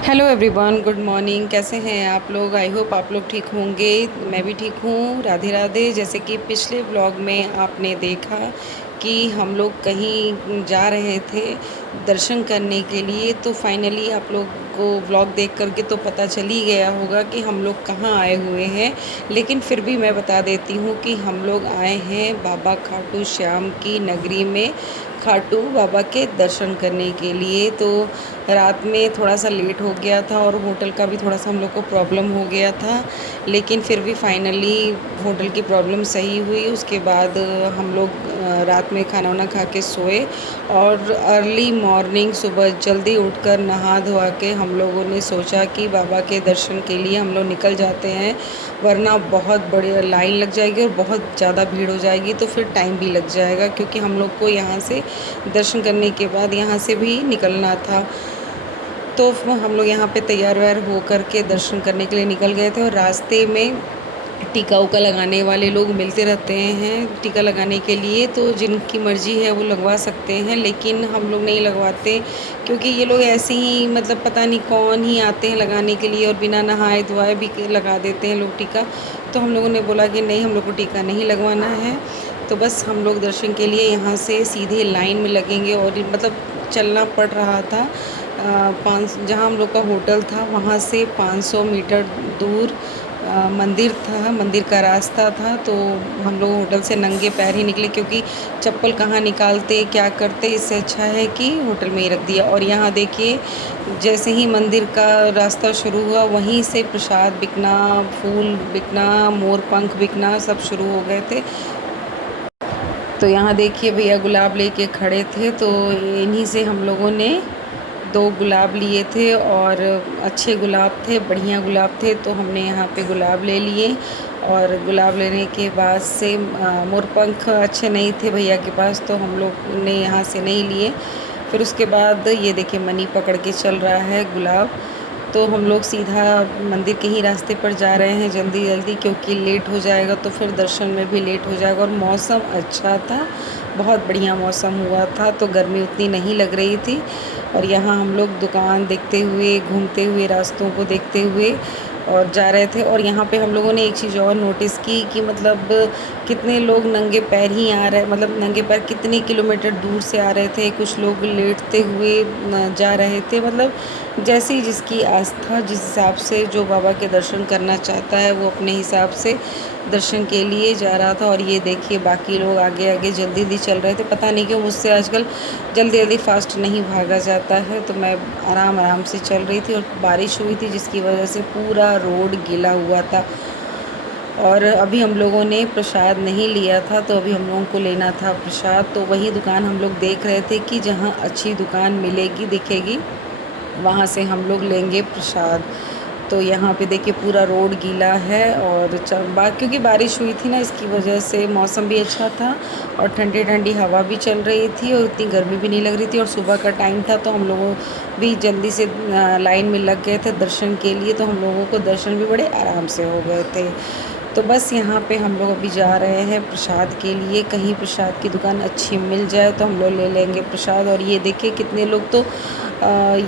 Hello everyone, good morning. कैसे हैं आप लोग? आई होप आप लोग ठीक होंगे। मैं भी ठीक हूँ। राधे राधे। जैसे कि पिछले व्लॉग में आपने देखा कि हम लोग कहीं जा रहे थे दर्शन करने के लिए, तो फाइनली आप लोग को व्लॉग देख करके तो पता चल ही गया होगा कि हम लोग कहाँ आए हुए हैं। लेकिन फिर भी मैं बता देती हूँ कि हम लोग आए हैं बाबा खाटू श्याम की नगरी में, खाटू बाबा के दर्शन करने के लिए। तो रात में थोड़ा सा लेट हो गया था और होटल का भी थोड़ा सा हम लोग को प्रॉब्लम हो गया था, लेकिन फिर भी फाइनली होटल की प्रॉब्लम सही हुई। उसके बाद हम लोग रात में खाना वाना खा के सोए और अर्ली मॉर्निंग सुबह जल्दी उठकर नहा धोआ के हम लोगों ने सोचा कि बाबा के दर्शन के लिए हम लोग निकल जाते हैं, वरना बहुत बड़ी लाइन लग जाएगी और बहुत ज़्यादा भीड़ हो जाएगी, तो फिर टाइम भी लग जाएगा, क्योंकि हम लोग को यहाँ से दर्शन करने के बाद यहाँ से भी निकलना था। तो हम लोग यहाँ पे तैयार वैयार हो कर के दर्शन करने के लिए निकल गए थे। और रास्ते में टीका उका लगाने वाले लोग मिलते रहते हैं टीका लगाने के लिए, तो जिनकी मर्ज़ी है वो लगवा सकते हैं, लेकिन हम लोग नहीं लगवाते, क्योंकि ये लोग ऐसे ही मतलब पता नहीं कौन ही आते हैं लगाने के लिए और बिना नहाए धोए भी लगा देते हैं लोग टीका। तो हम लोगों ने बोला कि नहीं, हम लोग को टीका नहीं लगवाना है। तो बस हम लोग दर्शन के लिए यहाँ से सीधे लाइन में लगेंगे, और मतलब चलना पड़ रहा था। पाँच जहाँ हम लोग का होटल था वहाँ से 500 मीटर दूर मंदिर था, मंदिर का रास्ता था। तो हम लोग होटल से नंगे पैर ही निकले, क्योंकि चप्पल कहाँ निकालते क्या करते, इससे अच्छा है कि होटल में ही रख दिया। और यहाँ देखिए, जैसे ही मंदिर का रास्ता शुरू हुआ वहीं से प्रसाद बिकना, फूल बिकना, मोर पंख बिकना सब शुरू हो गए थे। तो यहाँ देखिए भैया गुलाब लेके खड़े थे, तो इन्हीं से हम लोगों ने 2 गुलाब लिए थे, और अच्छे गुलाब थे, बढ़िया गुलाब थे, तो हमने यहाँ पे गुलाब ले लिए। और गुलाब लेने के बाद से मोरपंख अच्छे नहीं थे भैया के पास, तो हम लोग ने यहाँ से नहीं लिए। फिर उसके बाद ये देखिए मनी पकड़ के चल रहा है गुलाब। तो हम लोग सीधा मंदिर के ही रास्ते पर जा रहे हैं जल्दी जल्दी, क्योंकि लेट हो जाएगा तो फिर दर्शन में भी लेट हो जाएगा। और मौसम अच्छा था, बहुत बढ़िया मौसम हुआ था, तो गर्मी उतनी नहीं लग रही थी। और यहाँ हम लोग दुकान देखते हुए, घूमते हुए, रास्तों को देखते हुए और जा रहे थे। और यहाँ पे हम लोगों ने एक चीज़ और नोटिस की कि मतलब कितने लोग नंगे पैर ही आ रहे, मतलब नंगे पैर कितने किलोमीटर दूर से आ रहे थे। कुछ लोग लेटते हुए जा रहे थे, मतलब जैसी जिसकी आस्था, जिस हिसाब से जो बाबा के दर्शन करना चाहता है वो अपने हिसाब से दर्शन के लिए जा रहा था। और ये देखिए बाकी लोग आगे आगे जल्दी जल्दी चल रहे थे। पता नहीं क्यों मुझसे आजकल जल्दी जल्दी फास्ट नहीं भागा जाता है, तो मैं आराम आराम से चल रही थी। और बारिश हुई थी जिसकी वजह से पूरा रोड गीला हुआ था। और अभी हम लोगों ने प्रसाद नहीं लिया था, तो अभी हम लोगों को लेना था प्रसाद। तो वही दुकान हम लोग देख रहे थे कि जहाँ अच्छी दुकान मिलेगी, दिखेगी, वहाँ से हम लोग लेंगे प्रसाद। तो यहाँ पे देखिए पूरा रोड गीला है, और क्योंकि बारिश हुई थी ना, इसकी वजह से मौसम भी अच्छा था और ठंडी ठंडी हवा भी चल रही थी और इतनी गर्मी भी नहीं लग रही थी। और सुबह का टाइम था, तो हम लोगों भी जल्दी से लाइन में लग गए थे दर्शन के लिए, तो हम लोगों को दर्शन भी बड़े आराम से हो गए थे। तो बस यहाँ पे हम लोग अभी जा रहे हैं प्रसाद के लिए। कहीं प्रसाद की दुकान अच्छी मिल जाए तो हम लोग ले लेंगे प्रसाद। और ये देखिए कितने लोग तो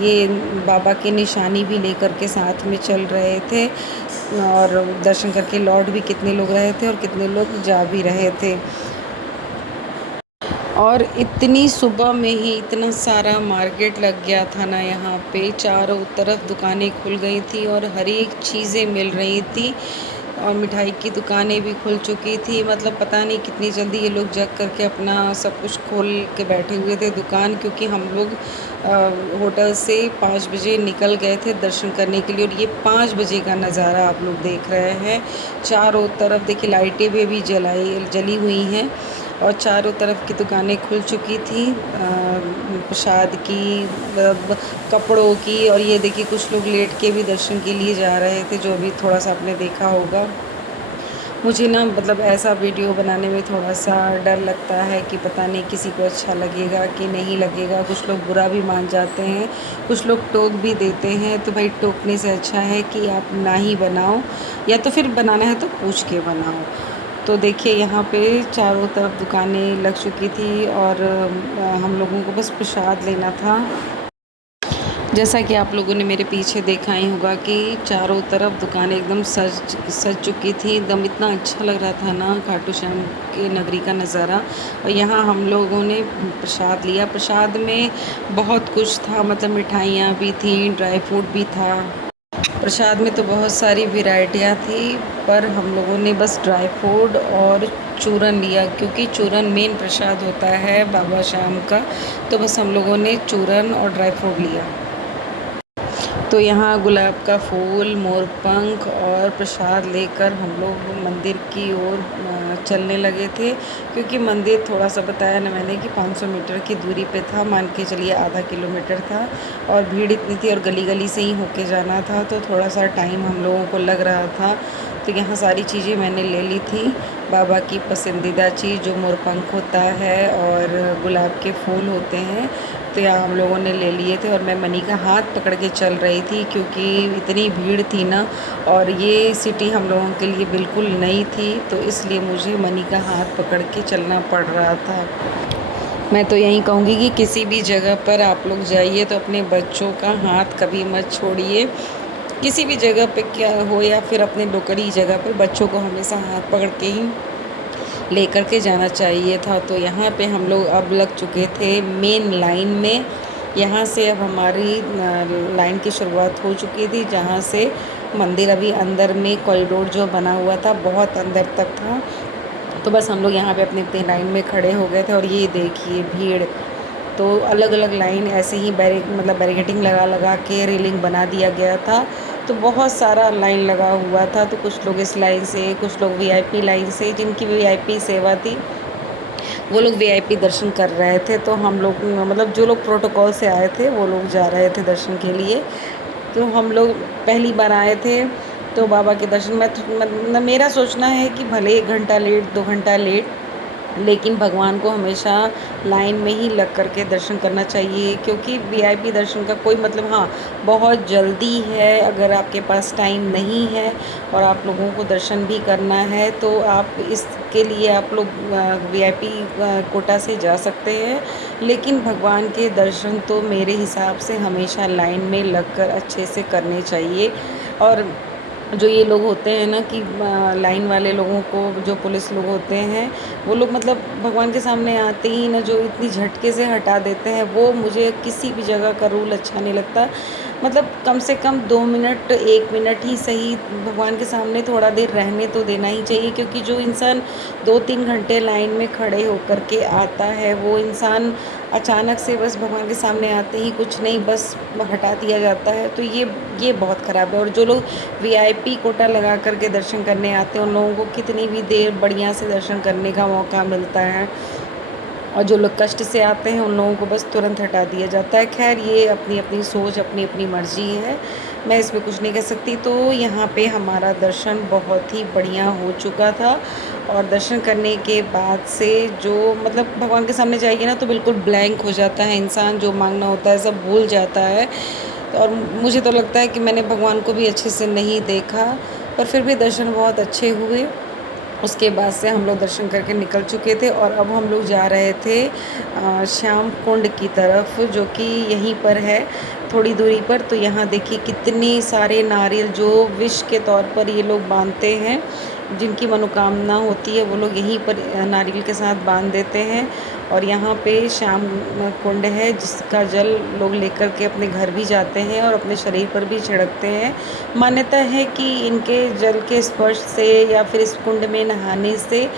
ये बाबा की निशानी भी लेकर के साथ में चल रहे थे, और दर्शन करके लौट भी कितने लोग रहे थे और कितने लोग जा भी रहे थे। और इतनी सुबह में ही इतना सारा मार्केट लग गया था ना, यहाँ पे चारों तरफ दुकानें खुल गई थी और हर एक चीज़ें मिल रही थी। और मिठाई की दुकानें भी खुल चुकी थी। मतलब पता नहीं कितनी जल्दी ये लोग जग करके अपना सब कुछ खोल के बैठे हुए थे दुकान, क्योंकि हम लोग होटल से 5 बजे निकल गए थे दर्शन करने के लिए। और ये 5 बजे का नज़ारा आप लोग देख रहे हैं। चारों तरफ देखिए लाइटें भी जली हुई हैं, और चारों तरफ की दुकानें खुल चुकी थी प्रसाद की, कपड़ों की। और ये देखिए कुछ लोग लेट के भी दर्शन के लिए जा रहे थे, जो भी थोड़ा सा आपने देखा होगा। मुझे ना मतलब ऐसा वीडियो बनाने में थोड़ा सा डर लगता है कि पता नहीं किसी को अच्छा लगेगा कि नहीं लगेगा। कुछ लोग बुरा भी मान जाते हैं, कुछ लोग टोक भी देते हैं। तो भाई टोकने से अच्छा है कि आप ना ही बनाओ, या तो फिर बनाना है तो पूछ के बनाओ। तो देखिए यहाँ पे चारों तरफ दुकानें लग चुकी थी, और हम लोगों को बस प्रसाद लेना था। जैसा कि आप लोगों ने मेरे पीछे देखा ही होगा कि चारों तरफ दुकानें एकदम सज सज चुकी थी। एकदम इतना अच्छा लग रहा था ना खाटू श्याम की नगरी का नज़ारा। और यहाँ हम लोगों ने प्रसाद लिया। प्रसाद में बहुत कुछ था, मतलब मिठाइयाँ भी थी, ड्राई फ्रूट भी था। प्रसाद में तो बहुत सारी वैरायटियाँ थी, पर हम लोगों ने बस ड्राई फ्रूट और चूरन लिया, क्योंकि चूरन मेन प्रसाद होता है बाबा श्याम का। तो बस हम लोगों ने चूरन और ड्राई फ्रूट लिया। तो यहाँ गुलाब का फूल, मोरपंख और प्रसाद लेकर हम लोग मंदिर की ओर चलने लगे थे, क्योंकि मंदिर थोड़ा सा बताया ना मैंने कि 500 मीटर की दूरी पे था, मान के चलिए आधा किलोमीटर था। और भीड़ इतनी थी और गली गली से ही होके जाना था, तो थोड़ा सा टाइम हम लोगों को लग रहा था। तो यहाँ सारी चीज़ें मैंने ले ली थी। बाबा की पसंदीदा चीज़ जो मोरपंख होता है और गुलाब के फूल होते हैं, तो यहाँ हम लोगों ने ले लिए थे। और मैं मनी का हाथ पकड़ के चल रही थी, क्योंकि इतनी भीड़ थी ना, और ये सिटी हम लोगों के लिए बिल्कुल नई थी, तो इसलिए मुझे मनी का हाथ पकड़ के चलना पड़ रहा था। मैं तो यही कहूँगी कि किसी भी जगह पर आप लोग जाइए तो अपने बच्चों का हाथ कभी मत छोड़िए। किसी भी जगह पे क्या हो, या फिर अपने लोकली जगह पर बच्चों को हमेशा हाथ पकड़ के ही लेकर के जाना चाहिए था। तो यहाँ पे हम लोग अब लग चुके थे मेन लाइन में। यहाँ से अब हमारी लाइन की शुरुआत हो चुकी थी, जहाँ से मंदिर अभी अंदर में कॉरिडोर जो बना हुआ था बहुत अंदर तक था। तो बस हम लोग यहाँ पे अपनी अपनी लाइन में खड़े हो गए थे। और ये देखिए भीड़, तो अलग अलग लाइन ऐसे ही मतलब बैरिकेडिंग लगा लगा के रेलिंग बना दिया गया था। तो बहुत सारा लाइन लगा हुआ था। तो कुछ लोग इस लाइन से, कुछ लोग वीआईपी लाइन से, जिनकी वीआईपी सेवा थी वो लोग वीआईपी दर्शन कर रहे थे। तो हम लोग, मतलब जो लोग प्रोटोकॉल से आए थे वो लोग जा रहे थे दर्शन के लिए। तो हम लोग पहली बार आए थे, तो बाबा के दर्शन में मतलब मेरा सोचना है कि भले 1 घंटा लेट, 2 घंटा लेट, लेकिन भगवान को हमेशा लाइन में ही लग कर के दर्शन करना चाहिए। क्योंकि वीआईपी दर्शन का कोई मतलब, हाँ बहुत जल्दी है, अगर आपके पास टाइम नहीं है और आप लोगों को दर्शन भी करना है, तो आप इसके लिए आप लोग वीआईपी कोटा से जा सकते हैं। लेकिन भगवान के दर्शन तो मेरे हिसाब से हमेशा लाइन में लगकर अच्छे से करने चाहिए। और जो ये लोग होते हैं ना कि लाइन वाले लोगों को, जो पुलिस लोग होते हैं, वो लोग मतलब भगवान के सामने आते ही ना जो इतनी झटके से हटा देते हैं, वो मुझे किसी भी जगह का रूल अच्छा नहीं लगता। मतलब कम से कम 2 मिनट, 1 मिनट ही सही भगवान के सामने थोड़ा देर रहने तो देना ही चाहिए। क्योंकि जो इंसान 2-3 घंटे लाइन में खड़े होकर के आता है, वो इंसान अचानक से बस भगवान के सामने आते ही कुछ नहीं, बस हटा दिया जाता है। तो ये बहुत ख़राब है। और जो लोग वीआईपी कोटा लगा करके दर्शन करने आते हैं, उन लोगों को कितनी भी देर बढ़िया से दर्शन करने का मौका मिलता है, और जो लोग कष्ट से आते हैं उन लोगों को बस तुरंत हटा दिया जाता है। खैर, ये अपनी अपनी सोच, अपनी अपनी मर्ज़ी है, मैं इसमें कुछ नहीं कह सकती। तो यहाँ पे हमारा दर्शन बहुत ही बढ़िया हो चुका था। और दर्शन करने के बाद से जो, मतलब भगवान के सामने जाइए ना तो बिल्कुल ब्लैंक हो जाता है इंसान, जो मांगना होता है सब भूल जाता है। और मुझे तो लगता है कि मैंने भगवान को भी अच्छे से नहीं देखा, पर फिर भी दर्शन बहुत अच्छे हुए। उसके बाद से हम लोग दर्शन करके निकल चुके थे, और अब हम लोग जा रहे थे श्याम कुंड की तरफ, जो कि यहीं पर है थोड़ी दूरी पर। तो यहाँ देखिए कितने सारे नारियल जो विष के तौर पर ये लोग बांधते हैं, जिनकी मनोकामना होती है वो लोग यहीं पर नारियल के साथ बांध देते हैं। और यहाँ पे श्याम कुंड है, जिसका जल लोग लेकर के अपने घर भी जाते हैं और अपने शरीर पर भी छिड़कते हैं। मान्यता है कि इनके जल के स्पर्श से या फिर इस कुंड में नहाने से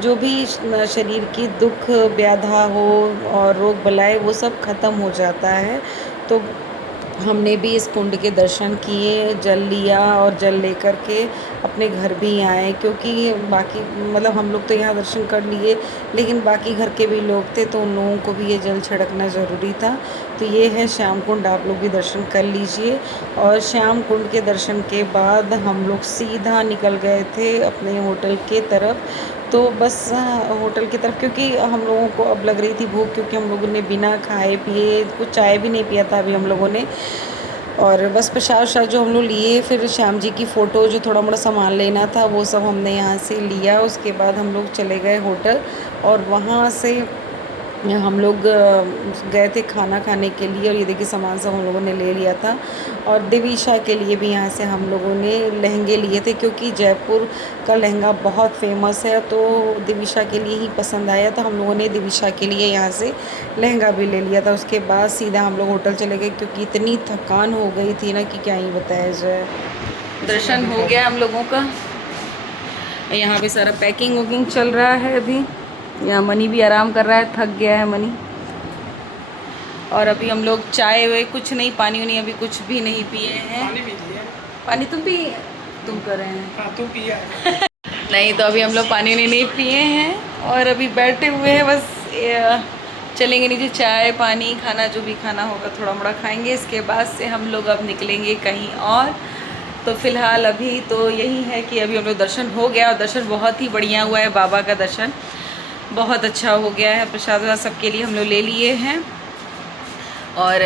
जो भी शरीर की दुख व्याधा हो और रोग बलाएँ, वो सब ख़त्म हो जाता है। तो हमने भी इस कुंड के दर्शन किए, जल लिया और जल लेकर के अपने घर भी आए। क्योंकि बाकी, मतलब हम लोग तो यहाँ दर्शन कर लिए, लेकिन बाकी घर के भी लोग थे, तो उन लोगों को भी ये जल छिड़कना ज़रूरी था। तो ये है श्याम कुंड, आप लोग भी दर्शन कर लीजिए। और श्याम कुंड के दर्शन के बाद हम लोग सीधा निकल गए थे अपने होटल के तरफ। तो बस होटल की तरफ, क्योंकि हम लोगों को अब लग रही थी भूख, क्योंकि हम लोगों ने बिना खाए पिए, कुछ चाय भी नहीं पिया था अभी हम लोगों ने। और बस प्रसाद वसाद जो हम लोग लिए, फिर श्याम जी की फ़ोटो जो थोड़ा मोड़ा सामान लेना था वो सब हमने यहाँ से लिया। उसके बाद हम लोग चले गए होटल, और वहाँ से हम लोग गए थे खाना खाने के लिए और ये देखिए सामान सब हम लोगों ने ले लिया था। और दिविशा के लिए भी यहाँ से हम लोगों ने लहंगे लिए थे, क्योंकि जयपुर का लहंगा बहुत फेमस है, तो दिविशा के लिए ही पसंद आया, तो हम लोगों ने दिविशा के लिए यहाँ से लहंगा भी ले लिया था। उसके बाद सीधा हम लोग होटल चले गए, क्योंकि इतनी थकान हो गई थी ना कि क्या ही बताया जाए। दर्शन हो गया हम लोगों का। यहाँ पे सारा पैकिंग वैकिंग चल रहा है अभी। यहाँ मनी भी आराम कर रहा है, थक गया है मनी। और अभी हम लोग चाय वे कुछ नहीं, पानी वानी अभी कुछ भी नहीं पिए हैं। पानी तुम कर रहे हैं? हाँ, तुम पिया नहीं, तो अभी हम लोग पानी नहीं पिए हैं और अभी बैठे हुए हैं बस। चलेंगे नीचे, चाय पानी खाना जो भी खाना होगा थोड़ा मोड़ा खाएंगे। इसके बाद से हम लोग अब निकलेंगे कहीं और। तो फ़िलहाल अभी तो यही है कि अभी हम लोग दर्शन हो गया, और दर्शन बहुत ही बढ़िया हुआ है। बाबा का दर्शन बहुत अच्छा हो गया है। प्रसाद वसाद सबके लिए हम लोग ले लिए हैं और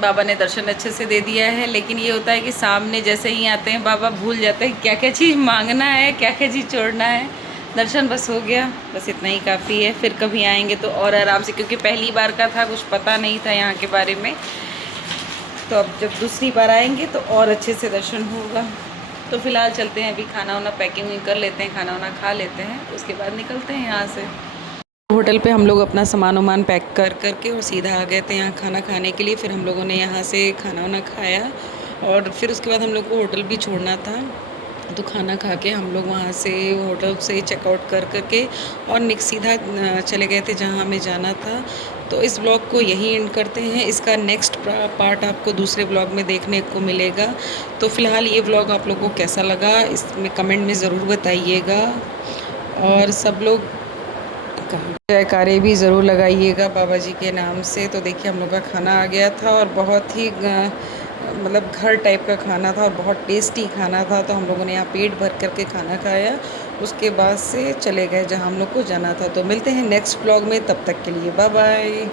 बाबा ने दर्शन अच्छे से दे दिया है। लेकिन ये होता है कि सामने जैसे ही आते हैं बाबा भूल जाते हैं क्या क्या चीज़ मांगना है, क्या क्या चीज़ छोड़ना है। दर्शन बस हो गया, बस इतना ही काफ़ी है। फिर कभी आएंगे तो और आराम से, क्योंकि पहली बार का था, कुछ पता नहीं था यहाँ के बारे में। तो अब जब दूसरी बार आएंगे तो और अच्छे से दर्शन होगा। तो फ़िलहाल चलते हैं, अभी खाना वाना पैकिंग कर लेते हैं, खाना वाना खा लेते हैं, उसके बाद निकलते हैं यहाँ से। होटल पे हम लोग अपना सामान वामान पैक कर करके और सीधा आ गए थे यहाँ खाना खाने के लिए। फिर हम लोगों ने यहाँ से खाना वाना खाया और फिर उसके बाद हम लोग को होटल भी छोड़ना था, तो खाना खा के हम लोग वहाँ से होटल से चेकआउट कर करके और सीधा चले गए थे जहाँ हमें जाना था। तो इस ब्लॉग को यहीं एंड करते हैं। इसका नेक्स्ट पार्ट आपको दूसरे ब्लॉग में देखने को मिलेगा। तो फ़िलहाल ये ब्लॉग आप लोगों को कैसा लगा इसमें कमेंट में ज़रूर बताइएगा, और सब लोग जयकारे भी ज़रूर लगाइएगा बाबा जी के नाम से। तो देखिए हम लोग का खाना आ गया था और बहुत ही मतलब घर टाइप का खाना था और बहुत टेस्टी खाना था। तो हम लोगों ने यहाँ पेट भर करके खाना खाया, उसके बाद से चले गए जहाँ हम लोग को जाना था। तो मिलते हैं नेक्स्ट ब्लॉग में, तब तक के लिए बाय बाय।